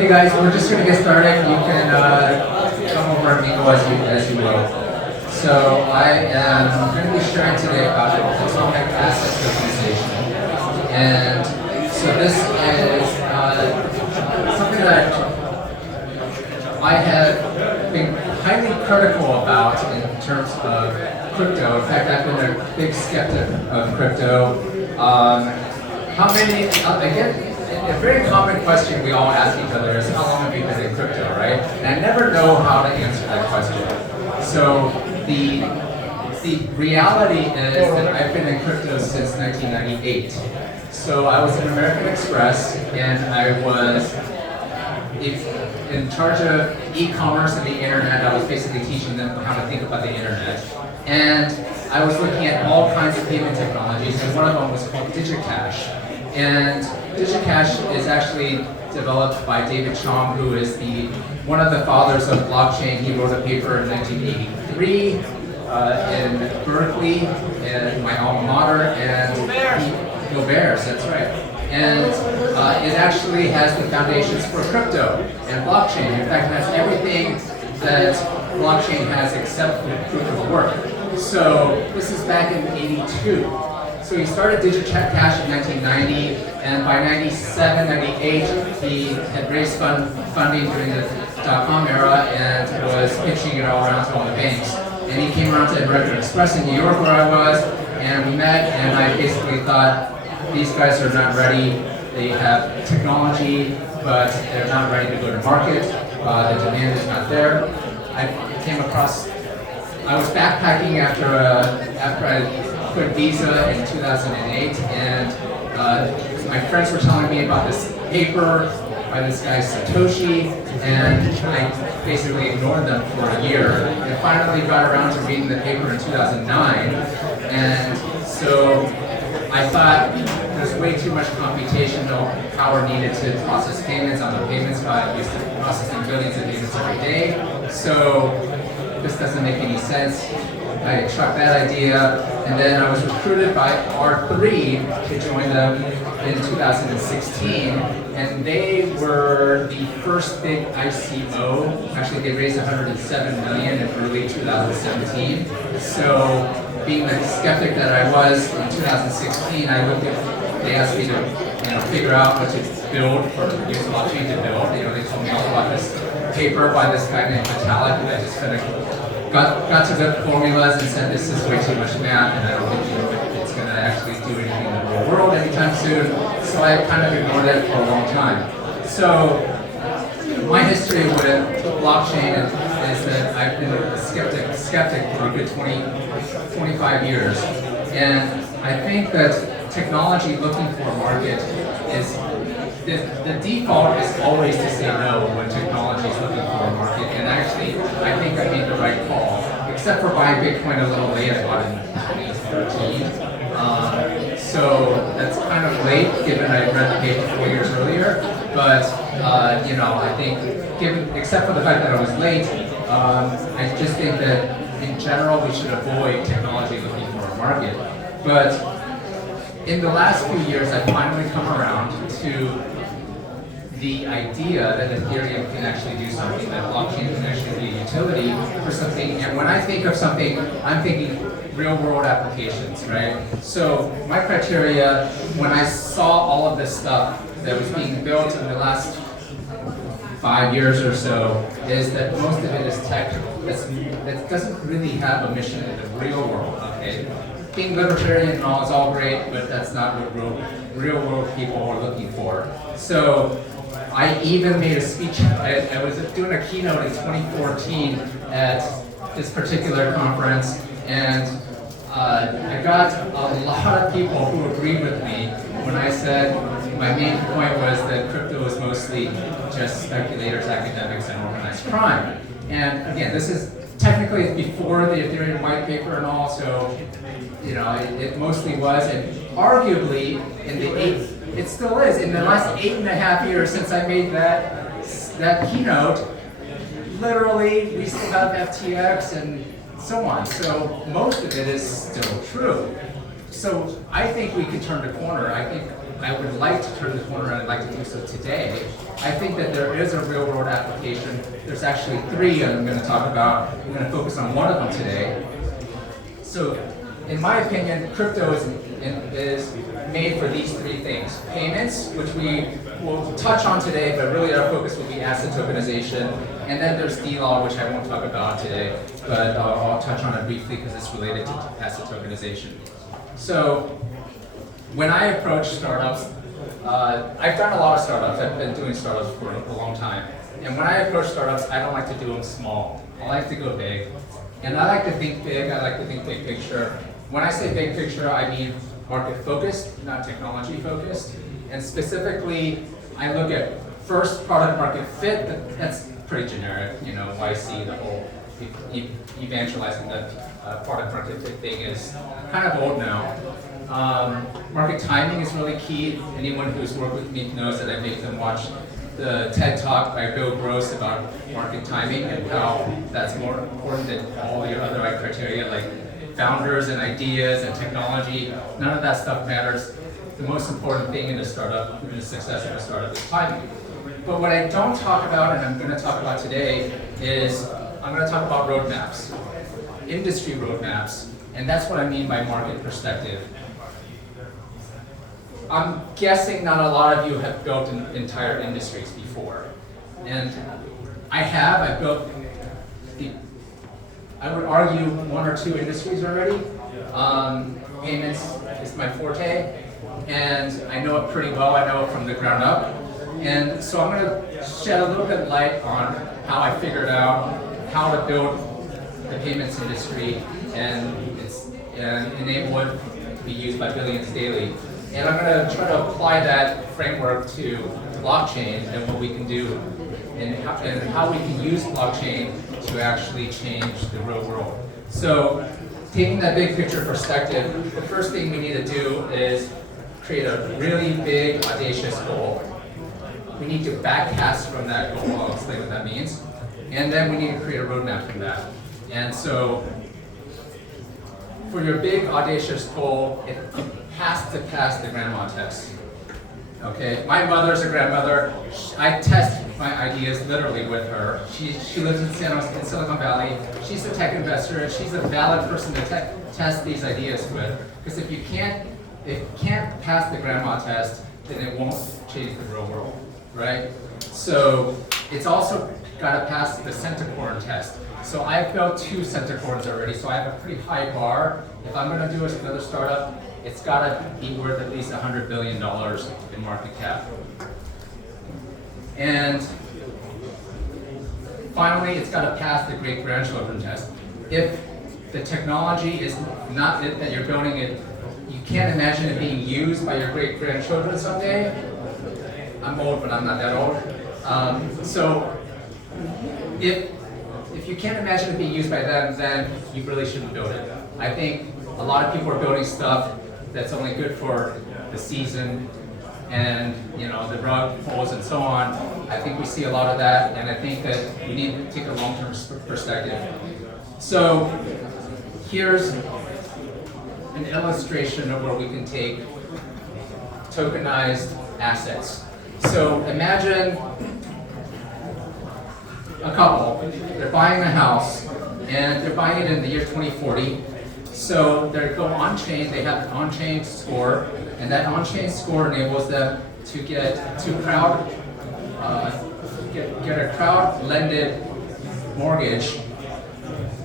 Hey guys, we're just going to get started. You can come over and mingle as you will. So I am going to be sharing today about atomic asset tokenization. And so this is something that I have been highly critical about in terms of crypto. In fact, I've been a big skeptic of crypto. How many, again, a very common question we all ask each other is, how long have you been in crypto, right? And I never know how to answer that question. So the reality is that I've been in crypto since 1998. So I was in American Express, and I was in charge of e-commerce and the internet. I was basically teaching them how to think about the internet. And I was looking at all kinds of payment technologies, and one of them was called DigiCash. And DigiCash is actually developed by David Chong, who is one of the fathers of blockchain. He wrote a paper in 1983 in Berkeley, in my alma mater, and Go Bears, that's right. And it actually has the foundations for crypto and blockchain. In fact, it has everything that blockchain has except for proof of work. So this is back in '82. So he started DigiCash in 1990, and by 97, 98, he had raised funding during the dot-com era and was pitching it all around to all the banks. And he came around to American Express in New York, where I was, and we met, and I basically thought, these guys are not ready. They have technology, but they're not ready to go to market. The demand is not there. I was backpacking after I quit Visa in 2008, and my friends were telling me about this paper by this guy Satoshi, and I basically ignored them for a year, and finally got around to reading the paper in 2009, and so I thought there's way too much computational power needed to process payments. I'm a payments guy, used to processing billions of payments every day, so this doesn't make any sense. I struck that idea, and then I was recruited by R3 to join them in 2016, and they were the first big ICO. Actually, they raised $107 million in early 2017. So, being the skeptic that I was in 2016, they asked me to figure out what to build use blockchain to build. They told me all about this paper by this guy named Vitalik, and I just kind of got to the formulas and said, this is way too much math, and I don't think it's going to actually do anything in the real world anytime soon. So I kind of ignored it for a long time. So my history with blockchain is that I've been a skeptic for a good 25 years. And I think that technology looking for a market is, the default is always to say no when technology is looking for a market. And actually, I think I made the right call, except for buying Bitcoin a little late. I bought it in 2013. So that's kind of late, given I read the paper 4 years earlier. But I think, except for the fact that I was late, I just think that in general we should avoid technology looking for a market. But in the last few years, I've finally come around to the idea that Ethereum can actually do something, that blockchain can actually be a utility for something. And when I think of something, I'm thinking real-world applications, right? So my criteria, when I saw all of this stuff that was being built in the last 5 years or so, is that most of it is tech that doesn't really have a mission in the real world, okay? Being libertarian and all is all great, but that's not what real world people are looking for. So I even made a speech. I was doing a keynote in 2014 at this particular conference, and I got a lot of people who agreed with me when I said my main point was that crypto is mostly just speculators, academics, and organized crime. And again, this is technically before the Ethereum white paper and all, so it mostly was, and arguably it still is. In the last 8.5 years since I made that keynote, literally we still have FTX and so on. So most of it is still true. So I think we can turn the corner. I think I would like to turn the corner, and I'd like to do so today. I think that there is a real-world application. There's actually 3 I'm going to talk about. I'm going to focus on one of them today. So, in my opinion, crypto is made for these 3 things. Payments, which we will touch on today, but really our focus will be asset tokenization. And then there's DeLaw, which I won't talk about today, but I'll touch on it briefly because it's related to asset tokenization. So, when I approach startups, I've done a lot of startups. I've been doing startups for a long time. And when I approach startups, I don't like to do them small. I like to go big. And I like to think big. I like to think big picture. When I say big picture, I mean market focused, not technology focused. And specifically, I look at first product market fit. That's pretty generic. You know, YC, the whole evangelizing the product market fit thing is kind of old now. Market timing is really key. Anyone who's worked with me knows that I make them watch the TED Talk by Bill Gross about market timing and how that's more important than all your other criteria like founders and ideas and technology. None of that stuff matters. The most important thing in a startup, in the success of a startup, is timing. But what I don't talk about, and I'm going to talk about today, is I'm going to talk about roadmaps, industry roadmaps, and that's what I mean by market perspective. I'm guessing not a lot of you have built entire industries before. And I have. I've built, I would argue, 1 or 2 industries already. Payments is my forte, and I know it pretty well. I know it from the ground up. And so I'm going to shed a little bit of light on how I figured out how to build the payments industry and enable it to be used by billions daily. And I'm going to try to apply that framework to blockchain and what we can do and how we can use blockchain to actually change the real world. So, taking that big picture perspective, the first thing we need to do is create a really big, audacious goal. We need to backcast from that goal. I'll explain what that means. And then we need to create a roadmap from that. And so, for your big, audacious goal, it has to pass the grandma test. Okay, my mother's a grandmother. I test my ideas literally with her. She lives in Silicon Valley. She's a tech investor, and she's a valid person to test these ideas with. Because if you can't pass the grandma test, then it won't change the real world, right? So it's also got to pass the centicorn test. So I've built 2 centicorns already, so I have a pretty high bar. If I'm going to do another startup, it's got to be worth at least $100 billion in market cap. And finally, it's got to pass the great-grandchildren test. If the technology is not it that you're building it, you can't imagine it being used by your great-grandchildren someday. I'm old, but I'm not that old. So if you can't imagine it being used by them, then you really shouldn't build it. I think a lot of people are building stuff that's only good for the season and the rug pulls and so on. I think we see a lot of that, and I think that we need to take a long-term perspective. So here's an illustration of where we can take tokenized assets. So imagine a couple, they're buying a house, and they're buying it in the year 2040. So they go on-chain, they have an on-chain score, and that on-chain score enables them to get a crowd-lended mortgage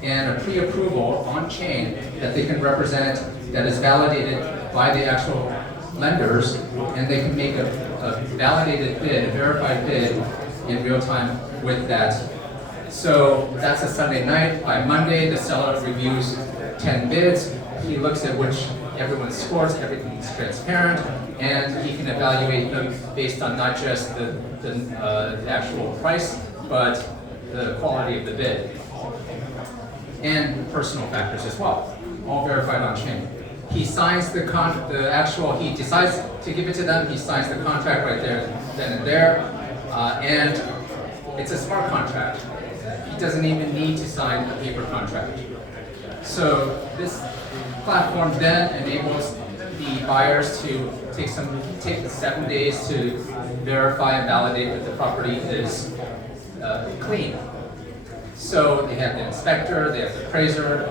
and a pre-approval on-chain that they can represent that is validated by the actual lenders, and they can make a validated bid, a verified bid in real time with that. So that's a Sunday night. By Monday, the seller reviews 10 bids. He looks at which everyone scores, everything's transparent, and he can evaluate them based on not just the actual price, but the quality of the bid. And personal factors as well, all verified on chain. He signs he decides to give it to them, he signs the contract right there, then and there, and it's a smart contract. He doesn't even need to sign a paper contract. So this platform then enables the buyers to take the 7 days to verify and validate that the property is clean. So they have the inspector, they have the appraiser,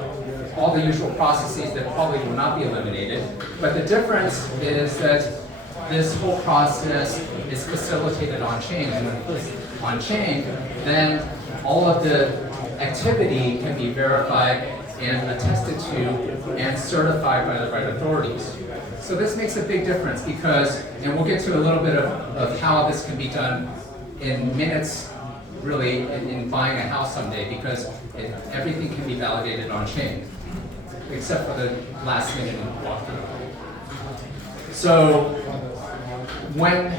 all the usual processes that probably will not be eliminated. But the difference is that this whole process is facilitated on chain. And when it's on chain, then all of the activity can be verified and attested to and certified by the right authorities. So this makes a big difference because, and we'll get to a little bit of how this can be done in minutes, really, in buying a house someday, because everything can be validated on chain, except for the last minute walkthrough. So when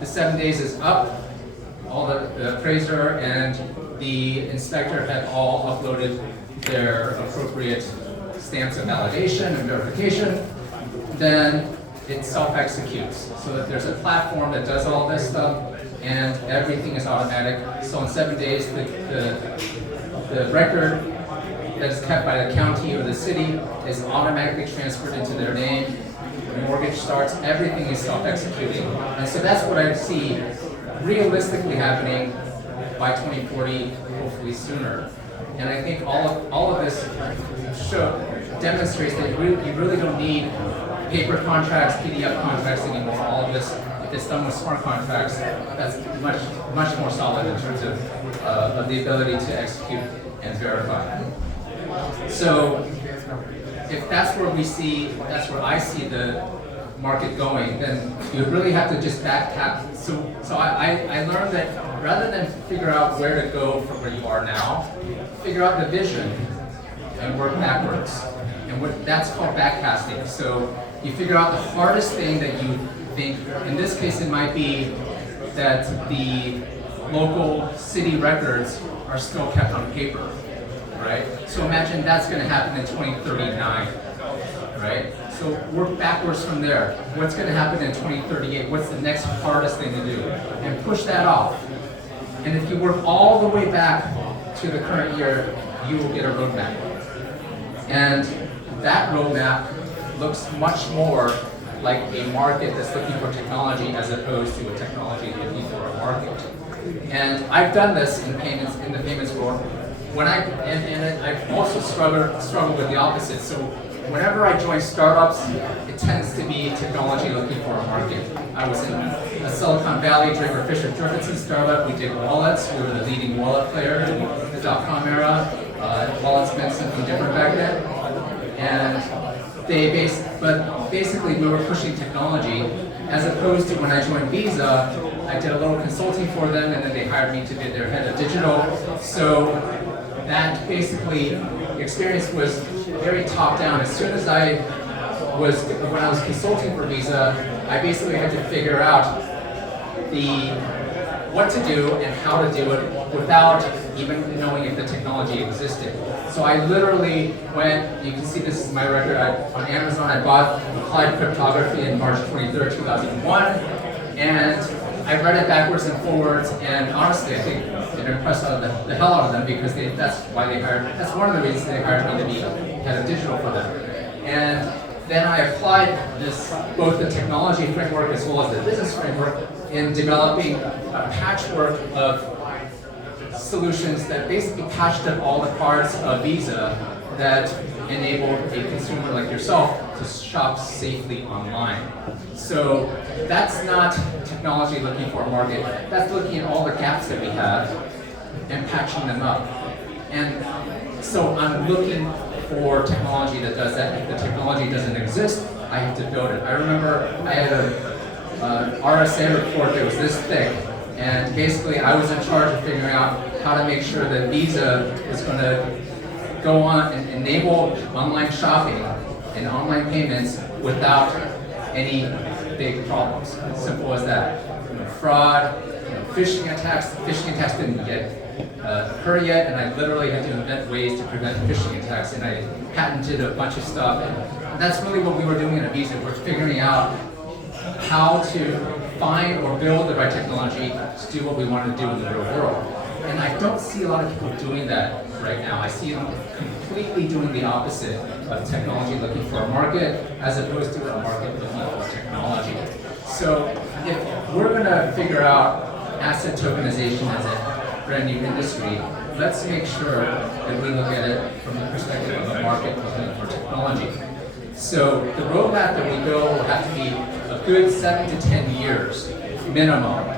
the 7 days is up, all the appraiser and the inspector have all uploaded their appropriate stamps of validation and verification, then it self-executes. So that there's a platform that does all this stuff, and everything is automatic. So in 7 days, the record that is kept by the county or the city is automatically transferred into their name. The mortgage starts, everything is self-executing. And so that's what I see realistically happening by 2040, hopefully sooner. And I think all of this demonstrates that you really don't need paper contracts, PDF contracts anymore. All of this, if it's done with smart contracts, that's much more solid in terms of the ability to execute and verify. So if that's where I see the market going, then you really have to just back tap. So I learned that rather than figure out where to go from where you are now, figure out the vision and work backwards. And that's called backcasting. So you figure out the hardest thing that you think, in this case it might be that the local city records are still kept on paper, right? So imagine that's going to happen in 2039, right? So work backwards from there. What's going to happen in 2038? What's the next hardest thing to do? And push that off. And if you work all the way back to the current year, you will get a roadmap. And that roadmap looks much more like a market that's looking for technology as opposed to a technology looking for a market. And I've done this in payments, in the payments world. I've also struggled with the opposite. So whenever I join startups, it tends to be technology looking for a market. I was in a Silicon Valley Draper Fisher Jurgensen startup. We did wallets. We were the leading wallet player in the dot-com era. Wallets meant something different back then. And but basically we were pushing technology, as opposed to when I joined Visa, I did a little consulting for them, and then they hired me to be their head of digital. So that basically, the experience was very top-down. As soon as when I was consulting for Visa, I basically had to figure out what to do and how to do it without even knowing if the technology existed. So I literally went, you can see this is my record, on Amazon I bought Applied Cryptography in March 23rd, 2001, and I read it backwards and forwards, and honestly I think it impressed the hell out of them, because that's one of the reasons they hired me to be head of digital for them. And then I applied both the technology framework as well as the business framework in developing a patchwork of solutions that basically patched up all the parts of Visa that enabled a consumer like yourself to shop safely online. So that's not technology looking for a market. That's looking at all the gaps that we have and patching them up. And so I'm looking for technology that does that. If the technology doesn't exist, I have to build it. I remember I had a RSA report that was this thick, and basically I was in charge of figuring out how to make sure that Visa is going to go on and enable online shopping and online payments without any big problems. As simple as that. Fraud, phishing attacks. Phishing attacks didn't occur yet, and I literally had to invent ways to prevent phishing attacks, and I patented a bunch of stuff. And that's really what we were doing at Visa. We're figuring out how to find or build the right technology to do what we want to do in the real world. And I don't see a lot of people doing that right now. I see them completely doing the opposite of technology looking for a market as opposed to a market looking for technology. So if we're going to figure out asset tokenization as a brand new industry, let's make sure that we look at it from the perspective of a market looking for technology. So the roadmap that we go will have to be a good 7 to 10 years minimum.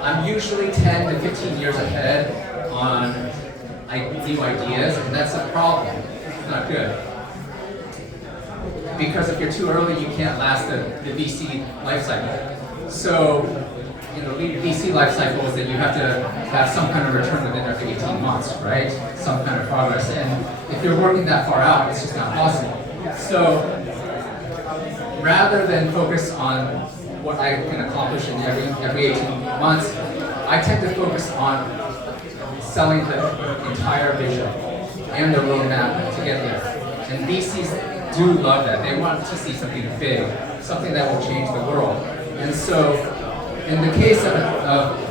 I'm usually 10 to 15 years ahead on new ideas, and that's a problem. It's not good. Because if you're too early, you can't last the VC life cycle. So, the VC life cycle is that you have to have some kind of return within every 18 months, right? Some kind of progress. And if you're working that far out, it's just not possible. So, rather than focus on what I can accomplish in every 18 months, I tend to focus on selling the entire vision and the roadmap to get there. And VCs do love that. They want to see something big, something that will change the world. And so, in the case of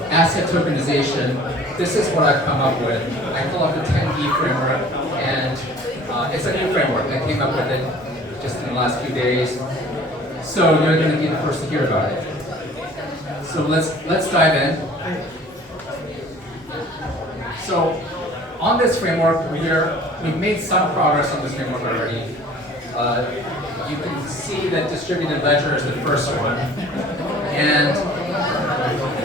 asset tokenization, this is what I've come up with. I call it the 10D framework, and it's a new framework. I came up with it just in the last few days. So you're going to be the first to hear about it. So let's dive in. So on this framework, we've made some progress on this framework already. You can see that distributed ledger is the first one. And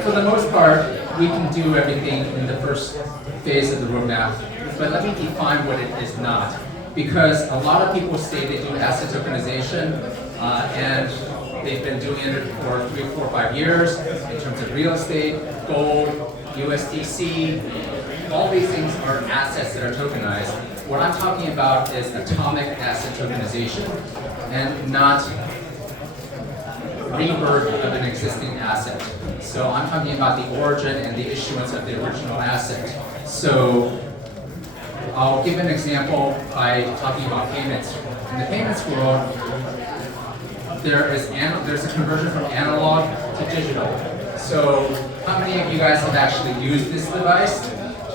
for the most part, we can do everything in the first phase of the roadmap. But let me define what it is not. Because a lot of people say they do asset tokenization, and they've been doing it for 3, 4, 5 years in terms of real estate, gold, USDC. All these things are assets that are tokenized. What I'm talking about is atomic asset tokenization and not rebirth of an existing asset. So I'm talking about the origin and the issuance of the original asset. So I'll give an example by talking about payments. In the payments world, there's a conversion from analog to digital. So how many of you guys have actually used this device?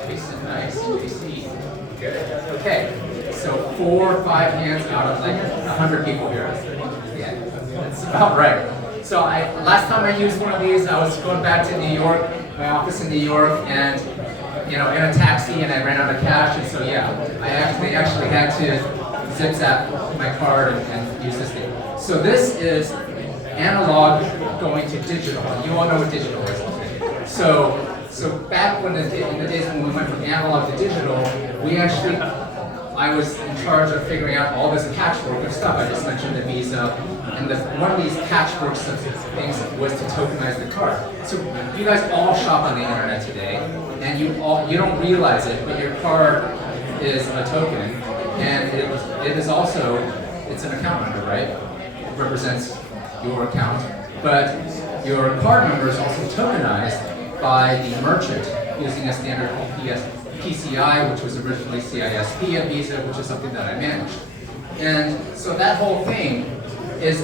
Jason, nice. JC. Good. Okay. So 4 or 5 hands out of like 100 people here. Yeah, that's about right. So last time I used one of these, I was going back to New York, my office in New York, and in a taxi, and I ran out of cash, and so yeah, I actually had to zip-zap my card and use this thing. So this is analog going to digital. You all know what digital is. So back in the days when we went from analog to digital, I was in charge of figuring out all this patchwork of stuff. I just mentioned the Visa, and one of these patchworks of things was to tokenize the card. So you guys all shop on the internet today, and you don't realize it, but your card is a token, and it's an account number, right? It represents your account, but your card number is also tokenized by the merchant using a standard called PCI, which was originally CISP at Visa, which is something that I managed. And so that whole thing is,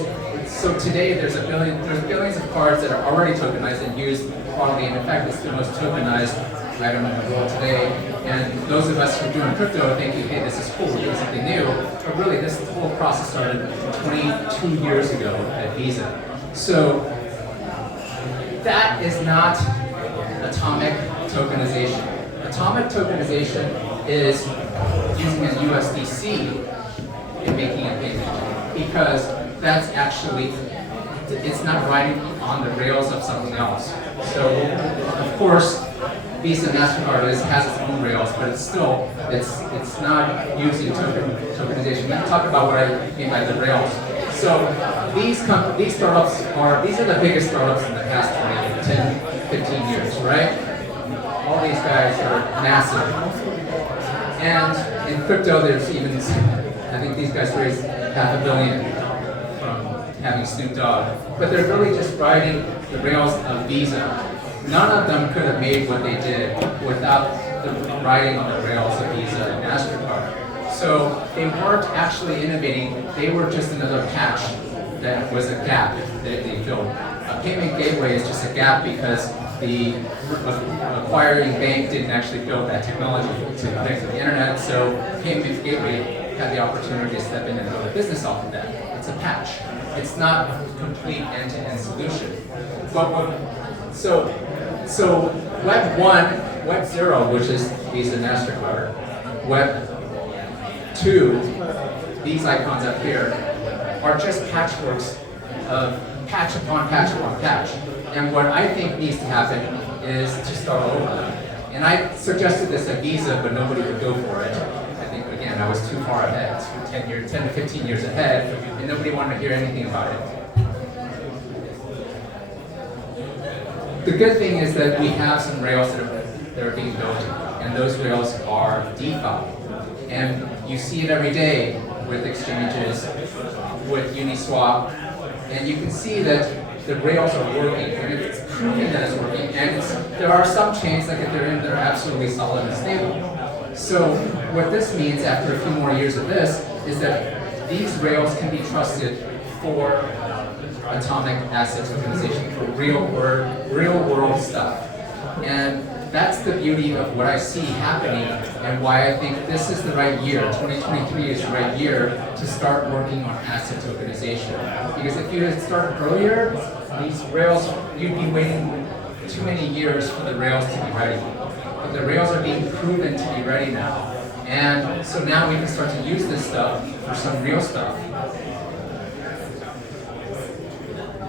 so today there's billions of cards that are already tokenized and used broadly, and in fact it's the most tokenized item in the world today. And those of us who are doing crypto are thinking, hey, this is cool, we're doing something new. But really, this whole process started 22 years ago at Visa. So that is not atomic tokenization. Atomic tokenization is using a USDC in making a payment, because that's actually, it's not riding on the rails of something else. So, of course, Visa and MasterCard has its own rails, but it's still, it's not using tokenization. We can talk about what I mean by the rails. So these startups these are the biggest startups in the past 10, 15 years, right? All these guys are massive. And in crypto, there's even, I think these guys raised $500 million from having Snoop Dogg. But they're really just riding the rails of Visa. None of them could have made what they did without the riding on the rails of Visa and MasterCard. So they weren't actually innovating, they were just another patch that was a gap that they filled. A payment gateway is just a gap because the acquiring bank didn't actually build that technology to connect to the internet, so Payment Gateway had the opportunity to step in and build a business off of that. It's a patch. It's not a complete end-to-end solution. So Web 1, Web 0, which is Visa, MasterCard, Web 2, these icons up here, are just patchworks of patch upon patch upon patch. And what I think needs to happen is to start over. And I suggested this at Visa, but nobody would go for it. I think, again, I was too far ahead, 10 to 15 years ahead, and nobody wanted to hear anything about it. The good thing is that we have some rails that are being built, and those rails are DeFi. And you see it every day with exchanges, with Uniswap, and you can see that the rails are working, and it's proving that it's working. And there are some chains like Ethereum that are absolutely solid and stable. So what this means after a few more years of this is that these rails can be trusted for atomic asset tokenization, for real world stuff. And that's the beauty of what I see happening and why I think this is the right year. 2023 is the right year to start working on asset tokenization. Because if you had started earlier, these rails, you'd be waiting too many years for the rails to be ready. But the rails are being proven to be ready now. And so now we can start to use this stuff for some real stuff.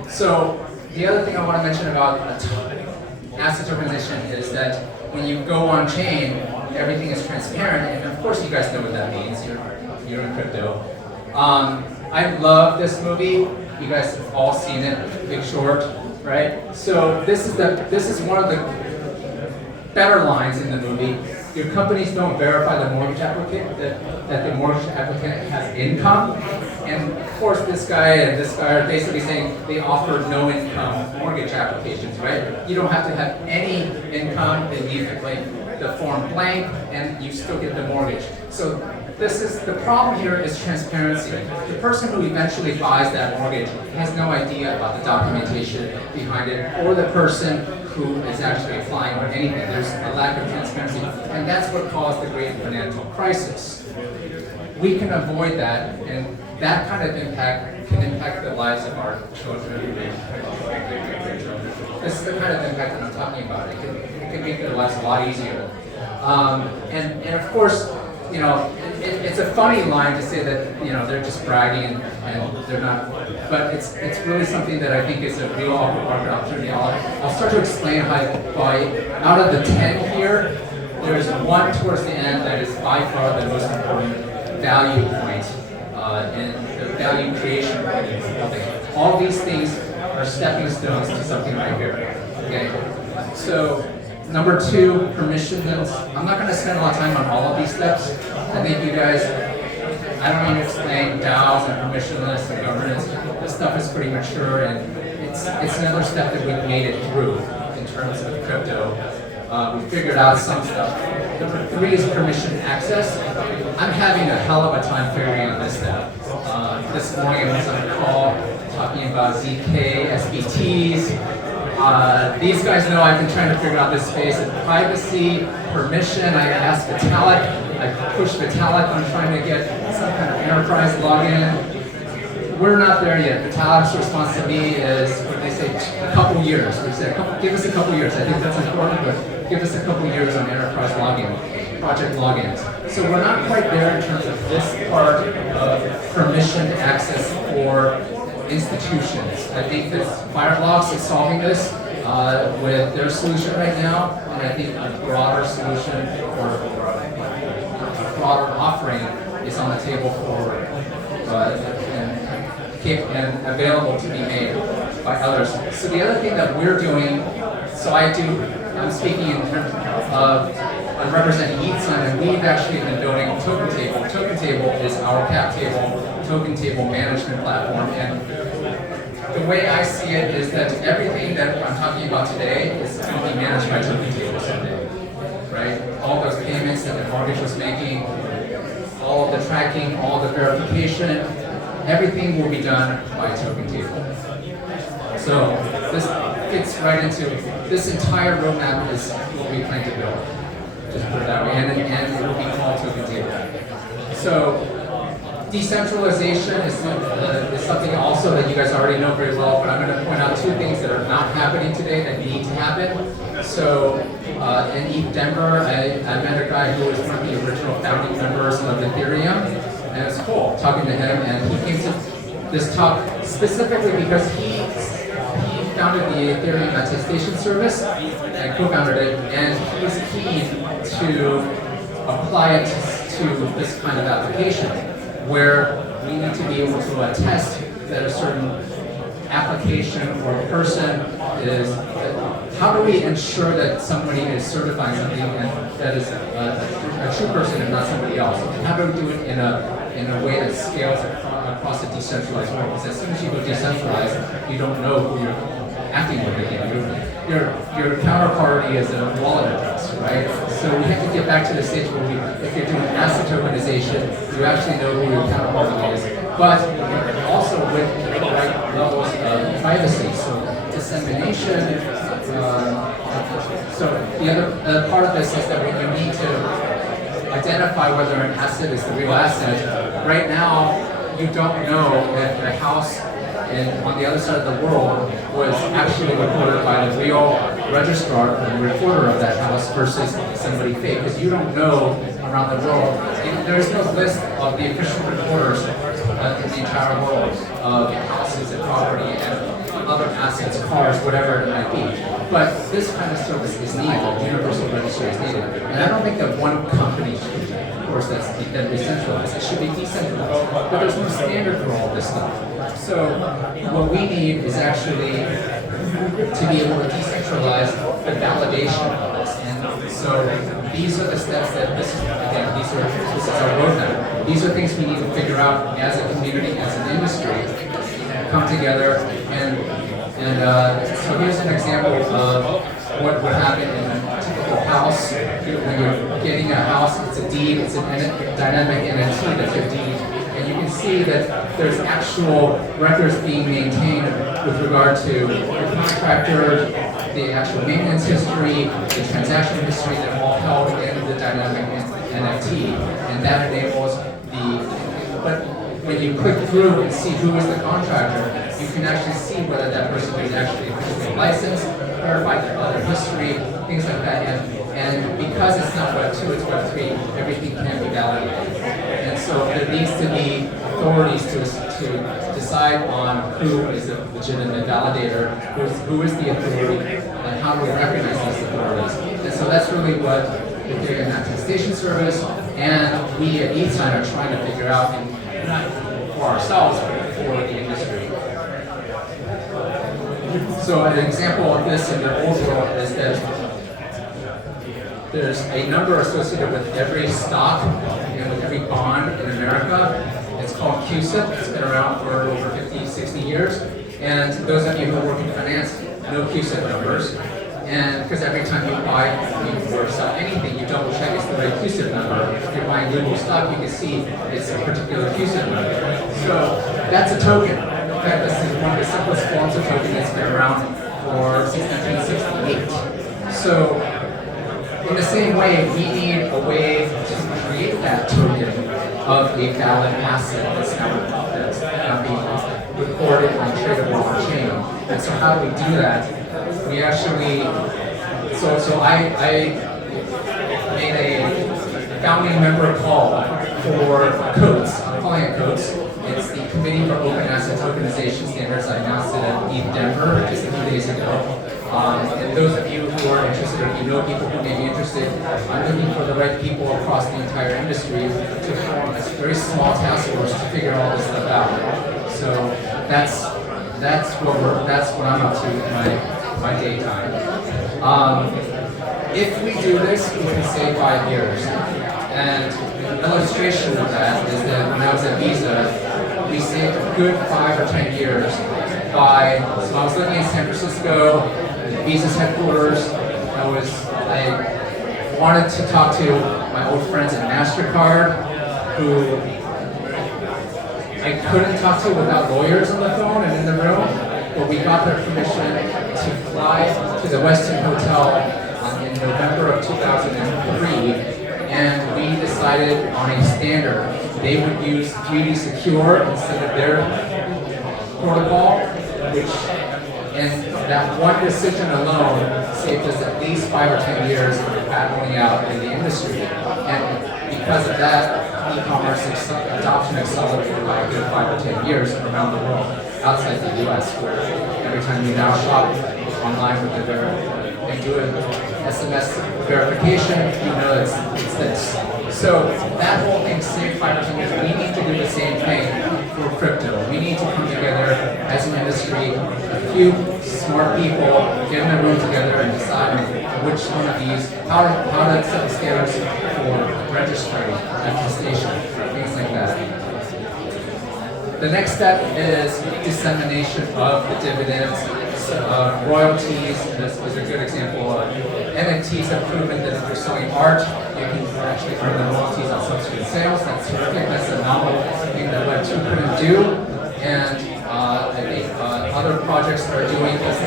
So the other thing I want to mention about asset tokenization is that when you go on chain, everything is transparent, and of course you guys know what that means. You're in crypto. I love this movie. You guys have all seen it, Big Short, right? So this is one of the better lines in the movie. Your companies don't verify the mortgage applicant that the mortgage applicant has income, and of course this guy and this guy are basically saying they offer no income mortgage applications, right? You don't have to have any income, they leave the form blank, and you still get the mortgage. So the problem here is transparency. The person who eventually buys that mortgage has no idea about the documentation behind it, or the person who is actually applying or anything. There's a lack of transparency, and that's what caused the great financial crisis. We can avoid that, and that kind of impact can impact the lives of our children. This is the kind of impact that I'm talking about. It can make their lives a lot easier. And of course, you know, it's a funny line to say that, you know, they're just bragging and they're not, but it's really something that I think is a real market opportunity. I'll start to explain why out of the 10 here, there's one towards the end that is by far the most important value point and the value creation point of something. All these things are stepping stones to something right here. Okay, so number 2, permissionless. I'm not going to spend a lot of time on all of these steps. I think you guys, I don't need to explain DAOs and permissionless and governance. This stuff is pretty mature, and it's another step that we've made it through in terms of crypto. We figured out some stuff. Number 3 is permission access. I'm having a hell of a time figuring out this step. This morning I was on a call talking about ZK, SBTs. These guys know I've been trying to figure out this space of privacy, permission. I asked Vitalik, I pushed Vitalik on trying to get some kind of enterprise login. We're not there yet. Vitalik's response to me is, what they say, a couple years. They say, give us a couple years. I think that's important, but give us a couple years on enterprise login, project logins. So we're not quite there in terms of this part of permissioned access for institutions. I think that Fireblocks is solving this with their solution right now, and I think a broader solution or a broader offering is on the table for and available to be made by others. So the other thing that we're doing, I'm speaking in terms of, I represent ETHSUN, and we've actually been building Token Table. Token Table is our cap table, token table management platform, and the way I see it is that everything that I'm talking about today is going to be managed by Token Table someday, right? All those payments that the mortgage was making, all of the tracking, all the verification, everything will be done by Token Table. So fits right into this entire roadmap is what we plan to build. Just put it that way, and it will be called Token Zero. So decentralization is something also that you guys already know very well, but I'm going to point out two things that are not happening today that need to happen. So in East Denver, I met a guy who was one of the original founding members of Ethereum, and it was cool talking to him, and he came to this talk specifically because he founded the Ethereum attestation service and co-founded it, and he was keen to apply it to this kind of application, where we need to be able to attest that a certain application or person is, how do we ensure that somebody is certifying something and that is a true person and not somebody else? And how do we do it in a way that scales across a decentralized world? Because as soon as you go decentralized, you don't know who you're acting with again. Your counterparty is a wallet address, right? So we have to get back to the stage where if you're doing asset tokenization, you actually know who your counterparty is, but also with the right levels of privacy. So dissemination. So the other part of this is that when you need to identify whether an asset is the real asset, right now you don't know if the house on the other side of the world was actually recorded by the real registrar and recorder of that house versus somebody fake, because you don't know around the world. There's no list of the official recorders in the entire world of houses and property and other assets, cars, whatever it might be. But this kind of service is needed. Universal registry is needed. And I don't think that one company should be, of course, that's decentralized. It should be decentralized. But there's no standard for all this stuff. So what we need is actually to be able to decentralize the validation of this. And so these are the steps that this is our roadmap. These are things we need to figure out as a community, as an industry, come together and so here's an example of what would happen in a typical house. When you're getting a house, it's a deed, it's a dynamic NFT that's your deed. And you can see that there's actual records being maintained with regard to the contractor, the actual maintenance history, the transaction history that all held in the dynamic NFT. And that enables but when you click through and see who is the contractor, you can actually see whether that person is actually officially licensed, verify their other history, things like that. And because it's not Web 2, it's Web 3, everything can be validated. And so there needs to be authorities to decide on who is the legitimate validator, who is the authority, and how do we recognize these authorities. And so that's really what the Ethereum attestation service and we at eTsign are trying to figure out, not for ourselves, but for the industry. So an example of this in the old world is that there's a number associated with every stock and with every bond in America. It's called QSIP. It's been around for over 50, 60 years. And those of you who work in finance know QSIP numbers. And because every time you buy or sell anything, you double check it's the right QSIP number. If you're buying Google stock, you can see it's a particular QSIP number. So that's a token. In fact, this is one of the simplest forms of token that's been around since 1968. So in the same way, we need a way to create that token of a valid asset that's now being recorded and tradable on chain. And so how do we do that? We actually, so I made a founding member call for codes. I'm calling it codes. It's the Committee for Open Asset Tokenization Standards. I announced it at East Denver just a few days ago. And those of you who are interested, or if you know people who may be interested, I'm looking for the right people across the entire industry to form a very small task force to figure all this stuff out. So that's what I'm up to in my daytime. If we do this, we can save 5 years. And an illustration of that is that when I was at Visa, we saved a good 5 or 10 years so I was living in San Francisco, Visa's headquarters. I wanted to talk to my old friends at MasterCard, who I couldn't talk to without lawyers on the phone and in the room, but we got their permission to fly to the Westin Hotel in November of 2003, and we decided on a standard. They would use 3D Secure instead of their protocol, and that one decision alone saved us at least 5 or 10 years of battling out in the industry. And because of that, e-commerce adoption accelerated by a good 5 or 10 years around the world, outside the US, where every time you now shop online with and do an SMS verification, you know it's this. So that whole thing saved 5 or 10 years. We need to do the same thing for crypto. We need to come together as an industry, a few smart people, get in a room together and decide which one of these, how to set the standards for registry, attestation, things like that. The next step is dissemination of the dividends. Royalties, this is a good example of NFTs have proven that if you're selling art, you can actually earn the royalties on subsequent sales. That's terrific. That's a novel thing that Web2 couldn't do. And I think other projects are doing this.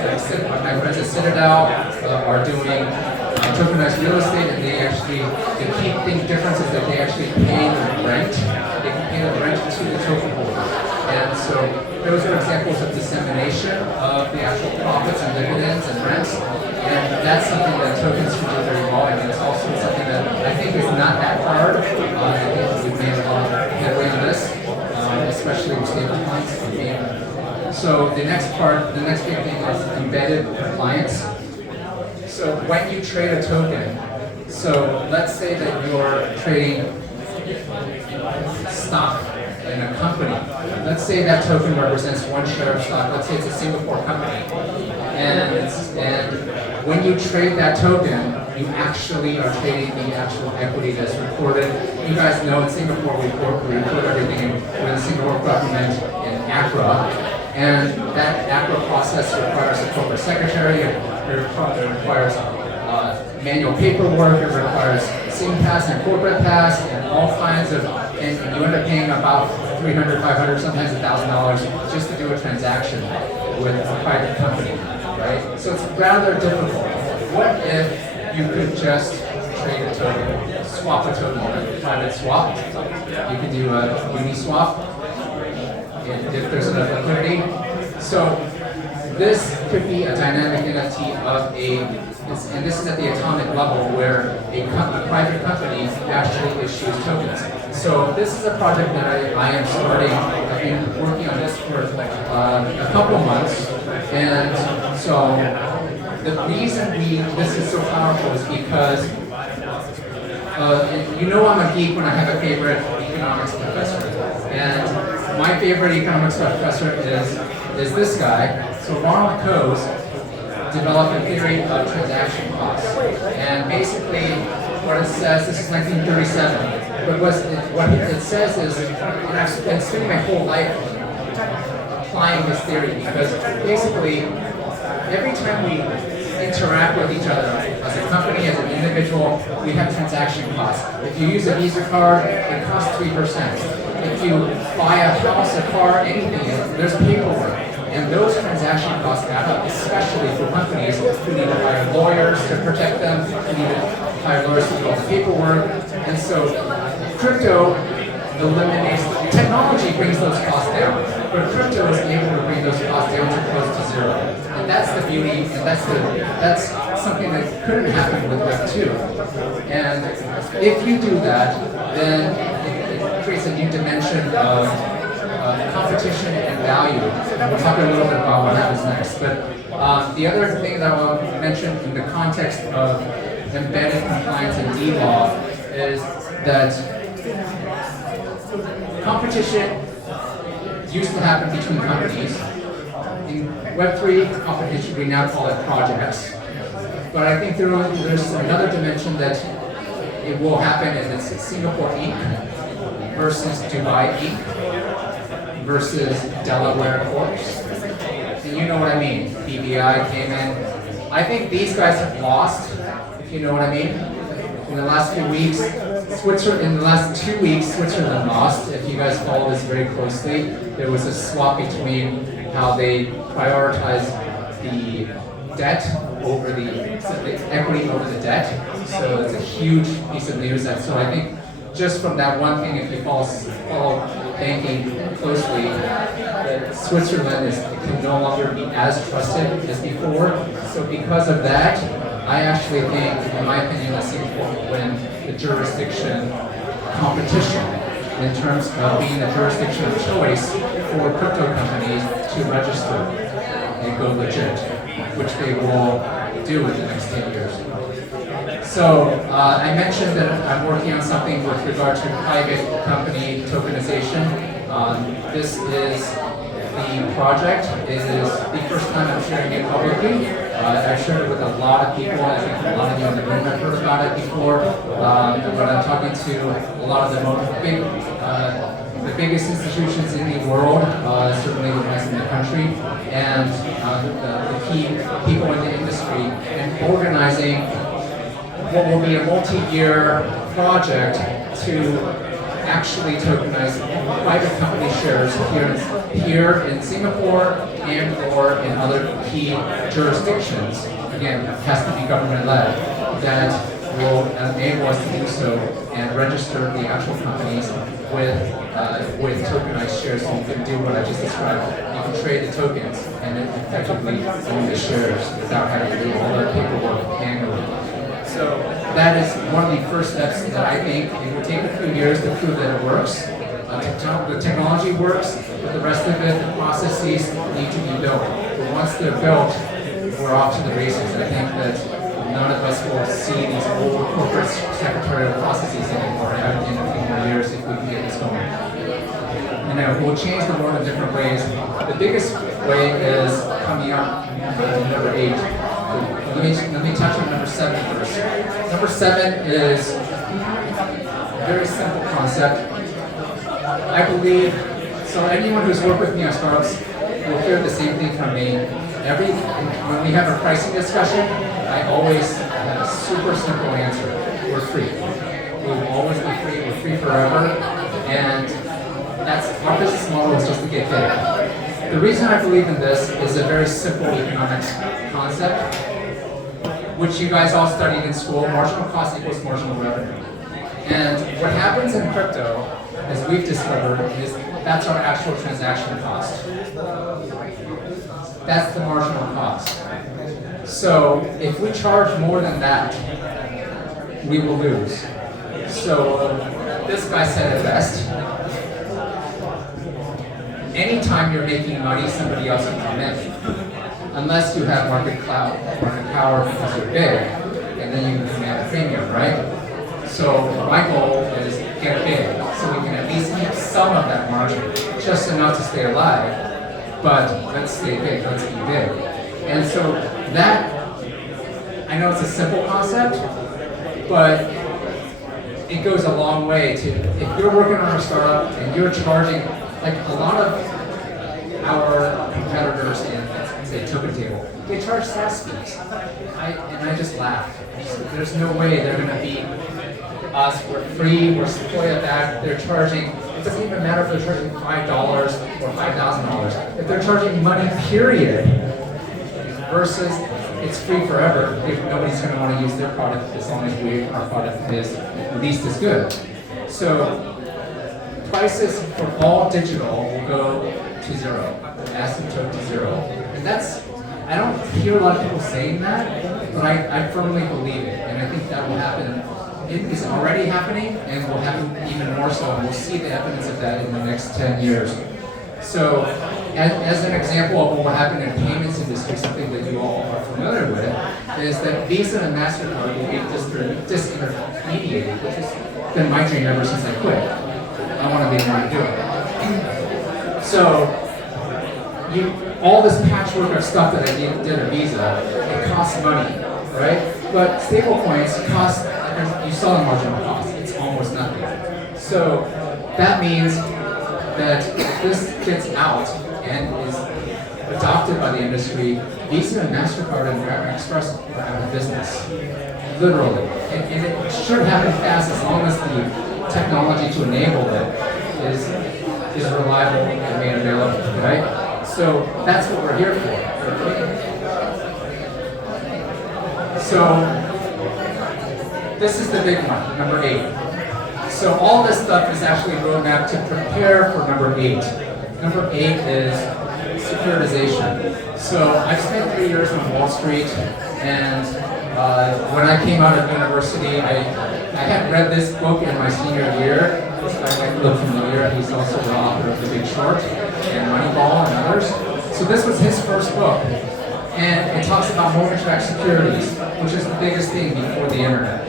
My friends at Citadel are doing tokenized real estate, and they actually, the key difference is that they actually pay the rent. They can pay the rent to the token holder. And so those are examples of dissemination of the actual profits and dividends and rents. And that's something that tokens can do very well. And it's also something that I think is not that hard. I think we've made a lot of headway on this, especially with stablecoins. So the next big thing is embedded compliance. So when you trade a token, so let's say that you're trading stock in a company. Let's say that token represents one share of stock. Let's say it's a Singapore company. And when you trade that token, you actually are trading the actual equity that's recorded. You guys know in Singapore we record everything with the Singapore government in ACRA. And that ACRA process requires a corporate secretary, it requires manual paperwork, it requires SingPass and corporate pass, and all kinds of, and you end up paying about $300, $500, sometimes $1,000 just to do a transaction with a private company, right? So it's rather difficult. What if you could just trade a token, swap a token, a private swap? You can do a Uniswap if there's enough liquidity. So this could be a dynamic NFT of and this is at the atomic level where a private company actually issues tokens. So this is a project that I am starting. I've been working on this for a couple of months, and so the reason this is so powerful is because you know I'm a geek when I have a favorite economics professor, and my favorite economics professor is this guy. So Ronald Coase developed a theory of transaction costs. And basically, what it says, this is 1937, but what it says is, I've spent my whole life applying this theory, because basically, every time we interact with each other, as a company, as an individual, we have transaction costs. If you use a Visa card, it costs 3%. If you buy a house, a car, anything, there's paperwork. And those transaction costs add up, especially for companies who need to hire lawyers to protect them, who need to hire lawyers to do all the paperwork. And so crypto eliminates, technology brings those costs down, but crypto is able to bring those costs down to close to zero. And that's the beauty, and that's something that couldn't happen with Web2. And if you do that, then it creates a new dimension of competition and value. We'll talk a little bit about what happens next. But the other thing that I will mention in the context of embedded compliance and DeLaw is that competition used to happen between companies. In Web3 competition, we now call it projects. But I think there's another dimension that it will happen, and it's Singapore Inc. versus Dubai Inc. versus Delaware Corps. And you know what I mean. BVI came in. I think these guys have lost, if you know what I mean. In the last few weeks, in the last 2 weeks, Switzerland lost. If you guys follow this very closely, there was a swap between how they prioritize the debt over the equity over the debt. So it's a huge piece of news. So I think just from that one thing, if you follow banking closely, that Switzerland can no longer be as trusted as before. So because of that, I actually think, in my opinion, that Singapore will win the jurisdiction competition in terms of being the jurisdiction of choice for crypto companies to register and go legit, which they will do in the next 10 years. So I mentioned that I'm working on something with regard to private company tokenization. This is the project. It is the first time I'm sharing it publicly. I've shared it with a lot of people. I think a lot of you in the room have heard about it before. When I'm talking to a lot of the biggest institutions in the world, certainly the ones in the country, and the key people in the industry, and organizing what will be a multi-year project to actually tokenize private company shares here in Singapore and or in other key jurisdictions. Again, it has to be government-led, that will enable us to do so and register the actual companies with tokenized shares, so you can do what I just described. You can trade the tokens and then effectively own the shares without having to do all that paperwork manually. So that is one of the first steps that I think it will take a few years to prove that it works. The technology works, but the rest of it, the processes need to be built. But once they're built, we're off to the races. I think that none of us will see these old corporate secretarial processes anymore in a few more years if we can get this going. And it will change the world in different ways. The biggest way is coming up number 8. Let me touch on number 7 first. Number 7 is a very simple concept. I believe, so anyone who's worked with me on startups will hear the same thing from me. When we have a pricing discussion, I always have a super simple answer. We're free. We will always be free. We're free forever. And that's our business model is just to get paid. The reason I believe in this is a very simple economics concept, which you guys all studied in school. Marginal cost equals marginal revenue. And what happens in crypto, as we've discovered, is that's our actual transaction cost. That's the marginal cost. So if we charge more than that, we will lose. So this guy said it best. Anytime you're making money, somebody else can come in. Unless you have market power because you're big, and then you can command a premium, right? So my goal is get big, so we can at least keep some of that margin, just enough to stay alive. But let's stay big, let's be big. And so that, I know it's a simple concept, but it goes a long way to, if you're working on a startup and you're charging, like a lot of our competitors in, say, Token Table, they charge SaaS fees. And I just laugh. There's no way they're going to beat us. We're free, we're supported that. They're charging, it doesn't even matter if they're charging $5 or $5,000. If they're charging money, period, versus it's free forever, nobody's going to want to use their product as long as our product is at least as good. So prices for all digital will go to zero, asymptote to zero. And that's, I don't hear a lot of people saying that, but I firmly believe it. And I think that will happen. It is already happening and will happen even more so. And we'll see the evidence of that in the next 10 years. So as an example of what will happen in the payments industry, something that you all are familiar with, is that Visa and MasterCard will be disintermediated, which has been my dream ever since I quit. I want to be able to do it. So all this patchwork of stuff that I did at Visa, it costs money, right? But stablecoins cost, you saw the marginal cost, it's almost nothing. So that means that if this gets out and is adopted by the industry, Visa and MasterCard and American Express are out of business, literally. And it should happen fast as long as the technology to enable it is reliable and made available, right? So that's what we're here for. So this is the big one, number 8. So all this stuff is actually a roadmap to prepare for number 8. Number 8 is securitization. So I've spent 3 years on Wall Street, and when I came out of university, I had read this book in my senior year. This guy might look familiar. He's also the author of The Big Short and Moneyball and others. So this was his first book, and it talks about mortgage-backed securities, which is the biggest thing before the internet.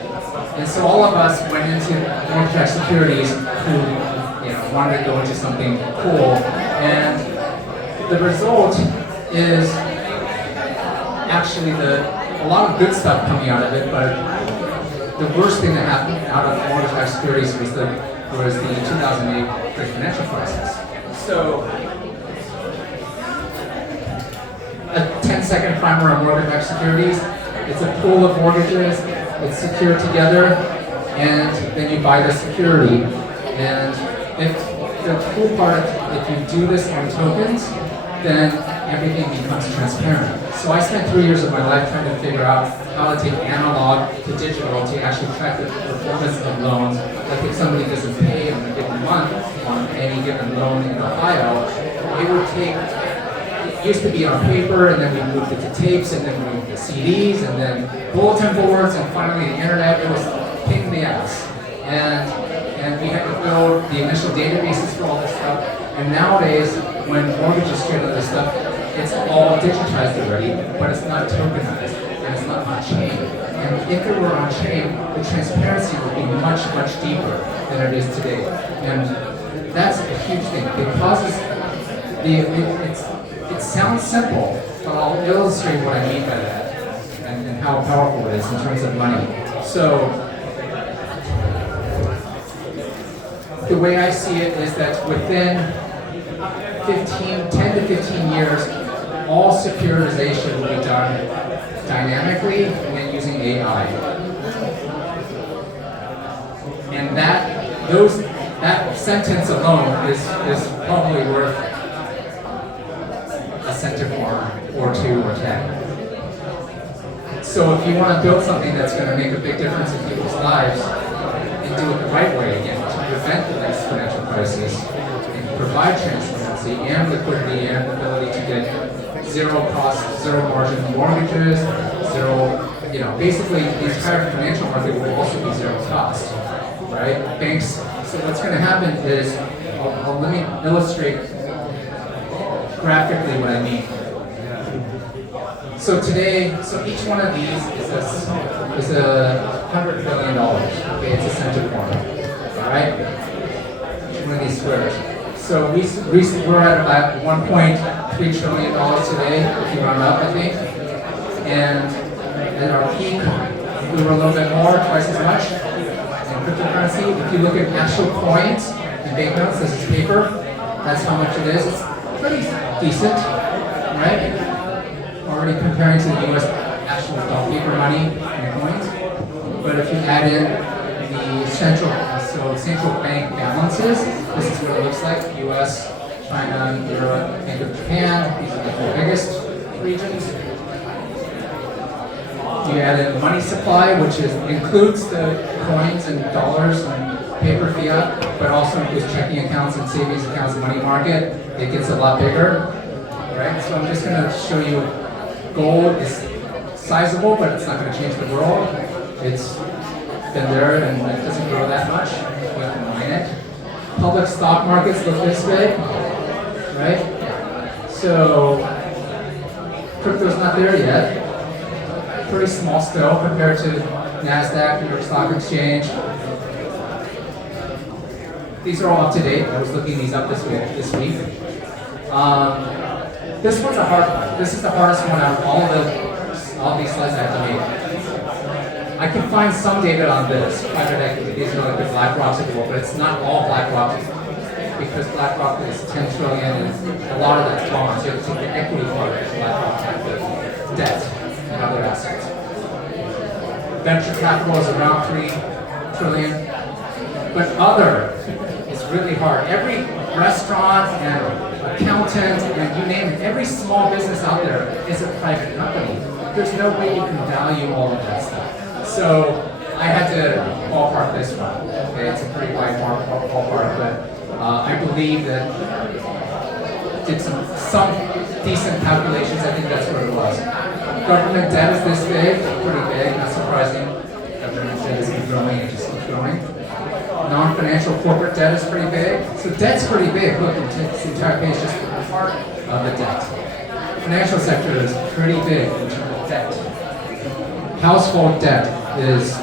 And so all of us went into mortgage-backed securities who wanted to go into something cool, and the result is actually a lot of good stuff coming out of it, but the worst thing that happened out of mortgage-backed securities was the 2008 great financial crisis. So a 10-second primer on mortgage-backed securities. It's a pool of mortgages. It's secured together, and then you buy the security. And if the cool part, if you do this on tokens, then everything becomes transparent. So I spent 3 years of my life trying to figure out how to take analog to digital to actually track the performance of loans. Like if somebody doesn't pay on a given month on any given loan in Ohio, it would take. It used to be on paper, and then we moved it to tapes, and then we moved to CDs, and then bulletin boards, and finally the internet. It was a pain in the ass. And we had to build the initial databases for all this stuff. And nowadays, when mortgages trade on this stuff, it's all digitized already, but it's not tokenized, and it's not on-chain. And if it were on-chain, the transparency would be much, much deeper than it is today. And that's a huge thing. It causes it sounds simple, but I'll illustrate what I mean by that and how powerful it is in terms of money. So the way I see it is that within 10 to 15 years, all securitization will be done dynamically and then using AI. And that sentence alone is probably worth a centiform or 2 or 10. So if you want to build something that's going to make a big difference in people's lives and do it the right way again to prevent the next financial crisis and provide transparency and liquidity and the ability to get zero cost, zero margin mortgages, basically the entire financial market will also be zero cost, right? Banks. So what's going to happen is, let me illustrate graphically what I mean. So today, each one of these is $100 billion. Okay, it's a centiform. All right, each one of these squares. So we're at about $1.3 trillion today, if you round up, I think. And at our peak, we were a little bit more, twice as much. In cryptocurrency, if you look at actual coins and banknotes, this is paper. That's how much it is. It's pretty decent, right? Already comparing to the U.S. actual paper money and coins. But if you add in the central bank balances, this is what it looks like: U.S., China, Europe, Bank of Japan. These are the 4 biggest regions. You add in money supply, which includes the coins and dollars and paper fiat, but also includes checking accounts and savings accounts and money market. It gets a lot bigger, right? So I'm just going to show you gold is sizable, but it's not going to change the world. It's been there and it doesn't grow that much. You have to mine it. Public stock markets look this big, right? So crypto's not there yet. Pretty small still compared to NASDAQ, New York Stock Exchange. These are all up to date. I was looking these up this week. This one's a hard one. This is the hardest one out of all these slides I have to make. I can find some data on this, private equity. These are like the BlackRocks of the world, but it's not all BlackRock because BlackRock is 10 trillion and a lot of that's bonds. You have to take the equity part of BlackRock, the debt and other assets. Venture capital is around 3 trillion, but other is really hard. Every restaurant and accountant and you name it, every small business out there is a private company. there's no way you can value all of that stuff. So I had to ballpark this one. Okay, it's a pretty wide ballpark, but I believe that did some decent calculations. I think that's what it was. Government debt is this big, pretty big, not surprising. Government debt is growing, it just keeps growing. Non-financial corporate debt is pretty big. So debt's pretty big. Look, this entire page is just part of the debt. Financial sector is pretty big in terms of debt. Household debt is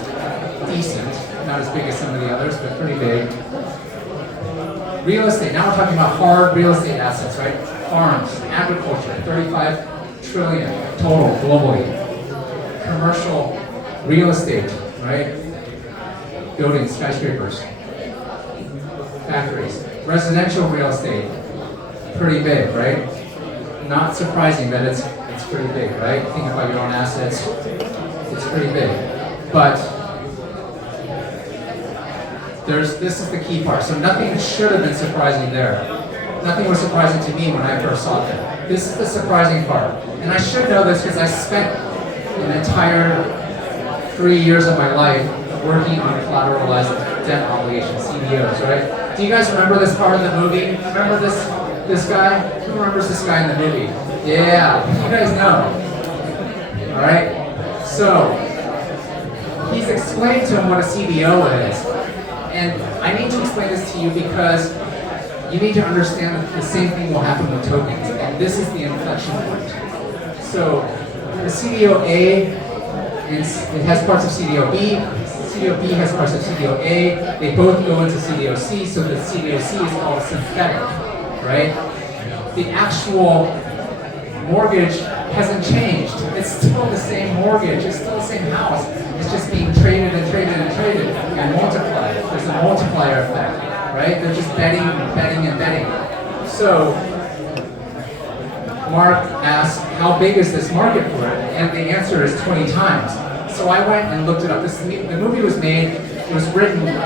decent, not as big as some of the others, but pretty big. Real estate, now we're talking about hard real estate assets, right? Farms, agriculture, 35 trillion total globally. Commercial real estate, right? Buildings, skyscrapers, factories. Residential real estate, pretty big, right? Not surprising that it's pretty big, right? Think about your own assets, it's pretty big. But this is the key part. So nothing should have been surprising there. Nothing was surprising to me when I first saw it. This is the surprising part. And I should know this because I spent an entire 3 years of my life working on collateralized debt obligations, CDOs, right? Do you guys remember this part of the movie? Remember this guy? Who remembers this guy in the movie? Yeah, you guys know. All right? So, he's explained to him what a CDO is. And I need to explain this to you because you need to understand that the same thing will happen with tokens. And this is the inflection point. So, the CDO A, it has parts of CDO B. CDO B has parts of CDO A. They both go into CDO C, so the CDO C is called synthetic, right? The actual mortgage hasn't changed. It's still the same mortgage. It's still the same house. It's just being traded and traded and traded and multiplied. There's a multiplier effect, right? They're just betting and betting and betting. So Mark asked, how big is this market for it? And the answer is 20 times. So I went and looked it up. The movie was made, it was written in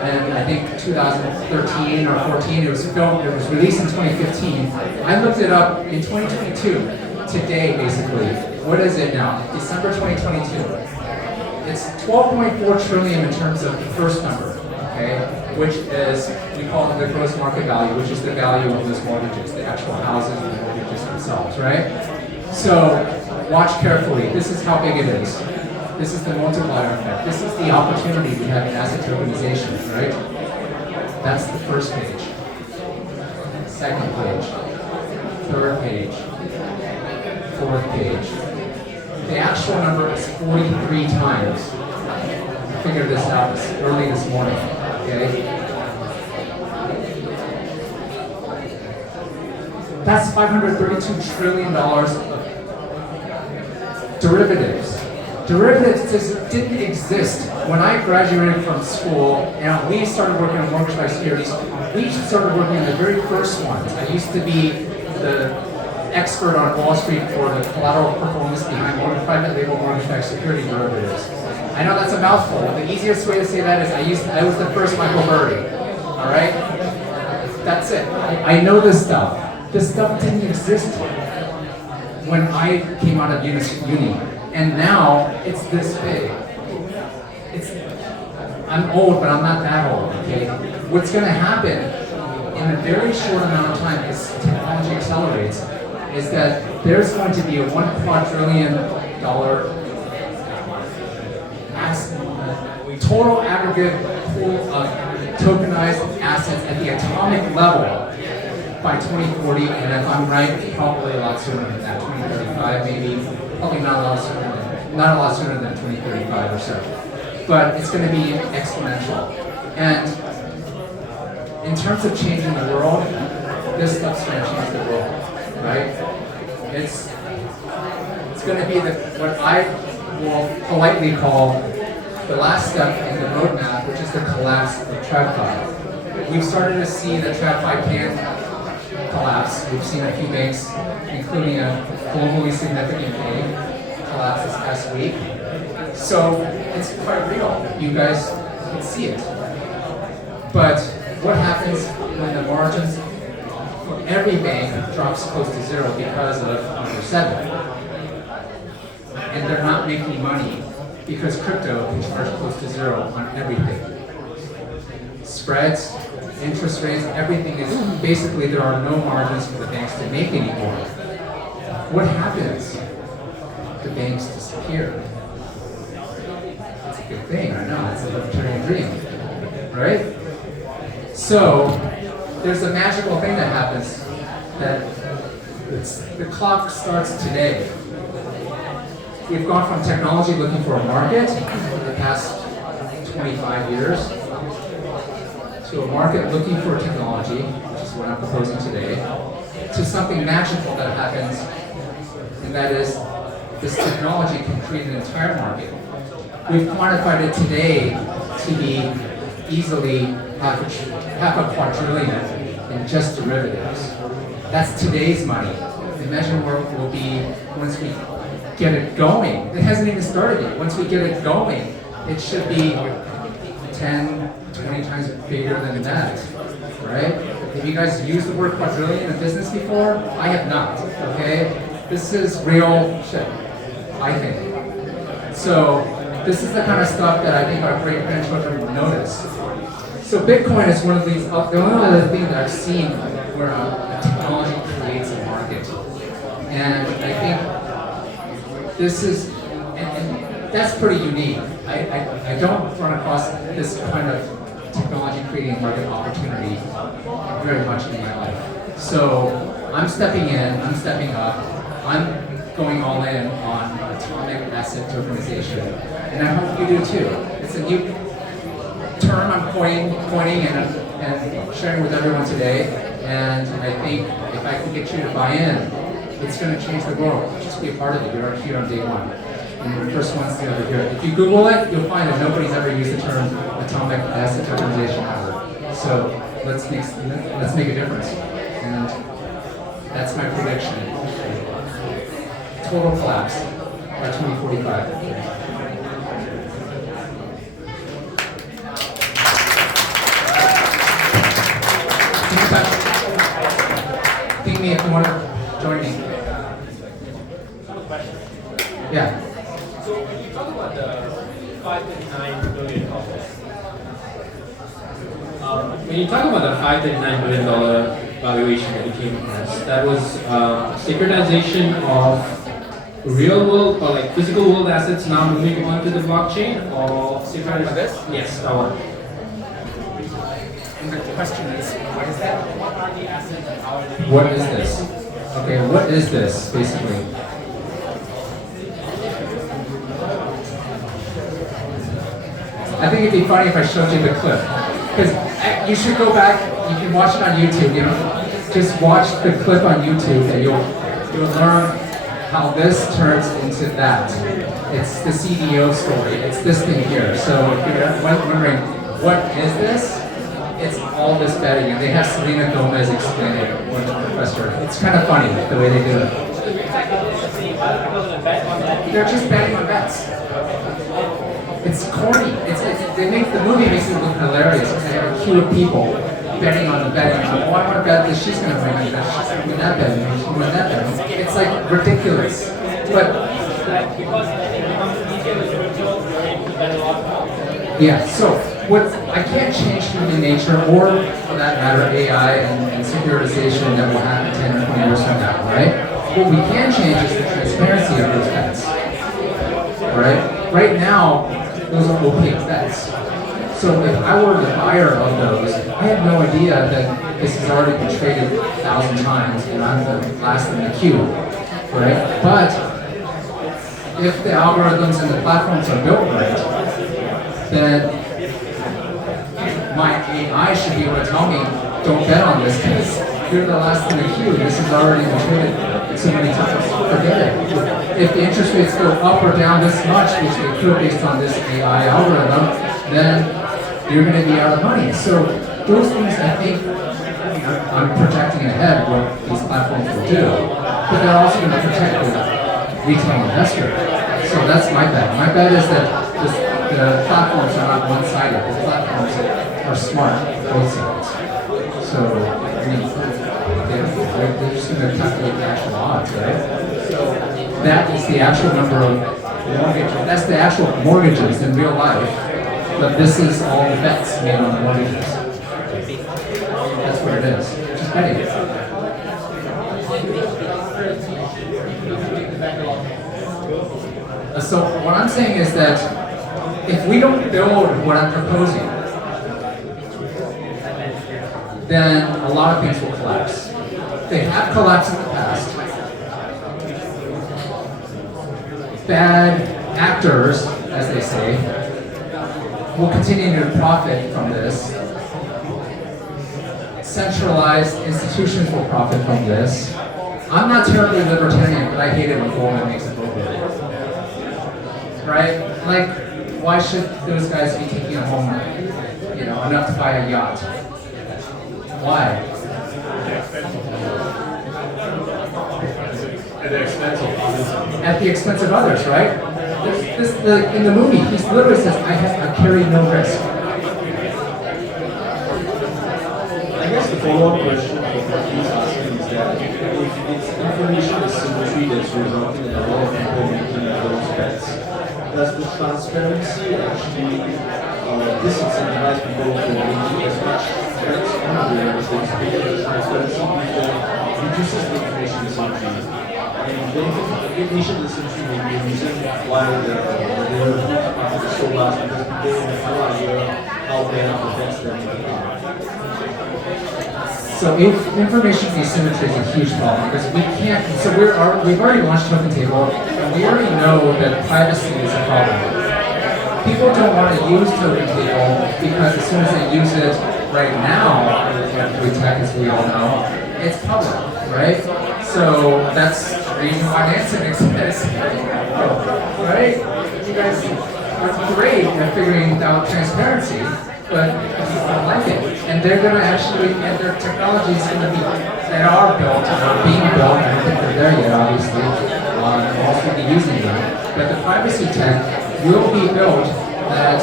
I think 2013 or 14. It was filmed, it was released in 2015. I looked it up in 2022, today basically. What is it now? December 2022. It's 12.4 trillion in terms of the first number, okay? Which is, we call it the gross market value, which is the value of those mortgages, the actual houses and the mortgages themselves, right? So, watch carefully. This is how big it is. This is the multiplier effect. This is the opportunity we have in asset tokenization, right? That's the first page. Second page. Third page. Fourth page. The actual number is 43 times. I figured this out early this morning, okay? That's $532 trillion of derivatives. Derivatives just didn't exist. When I graduated from school and we started working on mortgage-backed securities, we started working on the very first ones. I used to be the expert on Wall Street for the collateral performance behind private label mortgage-backed security derivatives. I know that's a mouthful. The easiest way to say that is I was the first Michael Burry. All right? That's it. I know this stuff. This stuff didn't exist when I came out of uni. And now it's this big. I'm old, but I'm not that old, okay? What's gonna happen in a very short amount of time as technology accelerates is that there's going to be a $1 quadrillion total aggregate pool of tokenized assets at the atomic level by 2040, and if I'm right, probably a lot sooner than that, 2035 maybe. Probably not a lot sooner than 2035 or so. But it's going to be exponential. And in terms of changing the world, this stuff's going to change the world, right? It's going to be what I will politely call the last step in the roadmap, which is the collapse of tradfi. We've started to see that tradfi can collapse. We've seen a few banks, including a globally significant bank, collapse this past week. So it's quite real. You guys can see it. But what happens when the margins for every bank drops close to zero because of number 7? and they're not making money because crypto can charge close to zero on everything. Spreads, interest rates, everything is basically there are no margins for the banks to make anymore. What happens? The banks disappear. It's a good thing, I know, it's a libertarian dream, right? So there's a magical thing that happens that the clock starts today. We've gone from technology looking for a market for the past 25 years to a market looking for technology, which is what I'm proposing today, to something magical that happens, and that is this technology can create an entire market. We've quantified it today to be easily half a quadrillion in just derivatives. That's today's money. Imagine where it will be once we get it going. It hasn't even started yet. Once we get it going, it should be 10, 20 times bigger than that, right? Have you guys used the word quadrillion in business before? I have not, okay? This is real shit, I think. So this is the kind of stuff that I think our great-grandchildren will notice. So Bitcoin is one of these, the only other thing that I've seen where a technology creates a market. And I think this is, and that's pretty unique. I don't run across this kind of technology creating market opportunity very much in my life. So I'm stepping in, I'm stepping up, I'm going all in on atomic asset tokenization. And I hope you do too. It's a new term I'm coining and sharing with everyone today. And I think if I can get you to buy in, it's going to change the world. Just be a part of it. You're here on day one. And you're the first ones to ever hear it. If you Google it, you'll find that nobody's ever used the term atomic asset tokenization ever. So let's make a difference. And that's my prediction. Total collapse by 2045. Ping me if you want to join me. Yeah. So when you talk about the $539 billion, when you talk about the $539 billion valuation that you came across, that was securitization of real world or like physical world assets now moving onto the blockchain, or Securitization? This? Yes, that one. And the question is, what is that? What are the assets and how are they? What is this? Okay, what is this, basically? I think it'd be funny if I showed you the clip. Because you should go back, you can watch it on YouTube, you know? Just watch the clip on YouTube and you'll learn how this turns into that. It's the CDO story, it's this thing here. So if you're wondering, what is this? It's all this betting, and they have Selena Gomez explain it, or the professor. It's kind of funny, the way they do it. They're just betting on bets. It's corny. The movie makes it look hilarious. They have a queue of people betting on the betting. Oh, I want to bet that she's going to win that. She's going to win that bet. She's going to win that bet. It's like ridiculous. But yeah. So I can't change human nature, or for that matter, AI and securitization that will happen 10 or 20 years from now, right? What we can change is the transparency of those bets, right? Right now, those are opaque bets. So if I were the buyer of those, I have no idea that this has already been traded 1,000 times and I'm the last in the queue, right? But if the algorithms and the platforms are built right, then my AI should be able to tell me, don't bet on this because you're the last in the queue. This has already been traded so many times. Forget it. If the interest rates go up or down this much, which they could based on this AI algorithm, then you're going to be out of money. So those things, I think, I'm projecting ahead what these platforms will do, but they're also going to protect the retail investor. So that's my bet. My bet is that the platforms are not one-sided. The platforms are smart, both sides. So, I mean, they're just going to calculate the actual odds, right? So that is the actual number of mortgages. That's the actual mortgages in real life. But this is all the bets made on the mortgages. That's what it is. Just betting. So what I'm saying is that if we don't build what I'm proposing, then a lot of things will collapse. They have collapsed in the past. Bad actors, as they say, will continue to profit from this. Centralized institutions will profit from this. I'm not terribly libertarian, but I hate it when Goldman makes a vote. Right? Like, why should those guys be taking a home, enough to buy a yacht? Why? At the expense of others. At the expense of others, right? In the movie, he literally says, I carry no risk. I guess the follow-up question of what he's asking is that if it's information asymmetry that's resulting in a lot of people making those bets, does the transparency actually disincentivize people from making as much bets on the things because the transparency reduces the information asymmetry? And then information asymmetry may be a reason why the market is so large because people have no idea how bad the bets that they are. So information asymmetry is a huge problem because we can't. So we've already launched Token Table, and we already know that privacy is a problem. People don't want to use Token Table because as soon as they use it right now, with tech, as we all know, it's public, right? So that's the reason why Nansen exists, right? You guys are great at figuring out transparency, but people don't like it. And they're going to actually, and their technology is going to be, that are built, and are being built, I don't think they're there yet, obviously, we'll also be using them. But the privacy tech will be built that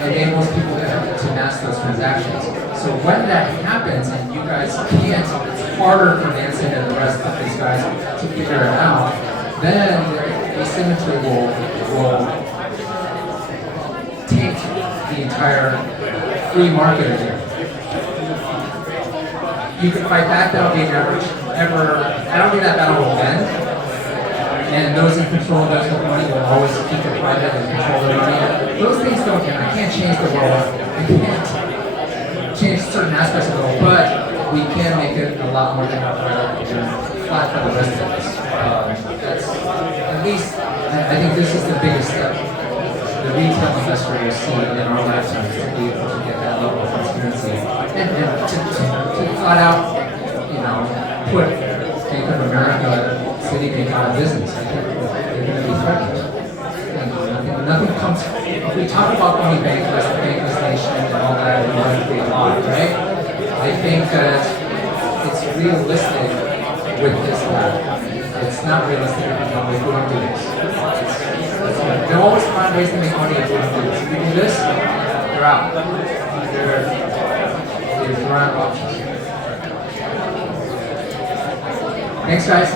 enables people to mask those transactions. So when that happens, and you guys can't, it's harder for Nansen and the rest of these guys to figure it out, then asymmetry will take the entire free market again. You can fight back, that'll be an average. I don't think that battle will end. And those in control of those with money will always keep it private and control their money. Those things don't end. I can't change the world. I can't change certain aspects of the world, but we can make it a lot more democratic and flat for the rest of us. That's at least, I think this is the biggest step. The retail investor will see in our lifetimes to be able to get that level of transparency and to flat out, put Bank of America, Citibank out of business. I think they're going to be threatened. And nothing comes. If we talk about going bankless, the bankless nation, and all that, and want to create a lot, right? I think that it's realistic with this path. It's not realistic if we don't do this. They always find ways to make money if we don't do this. If we do this, they're out. They're out of options. Thanks, guys.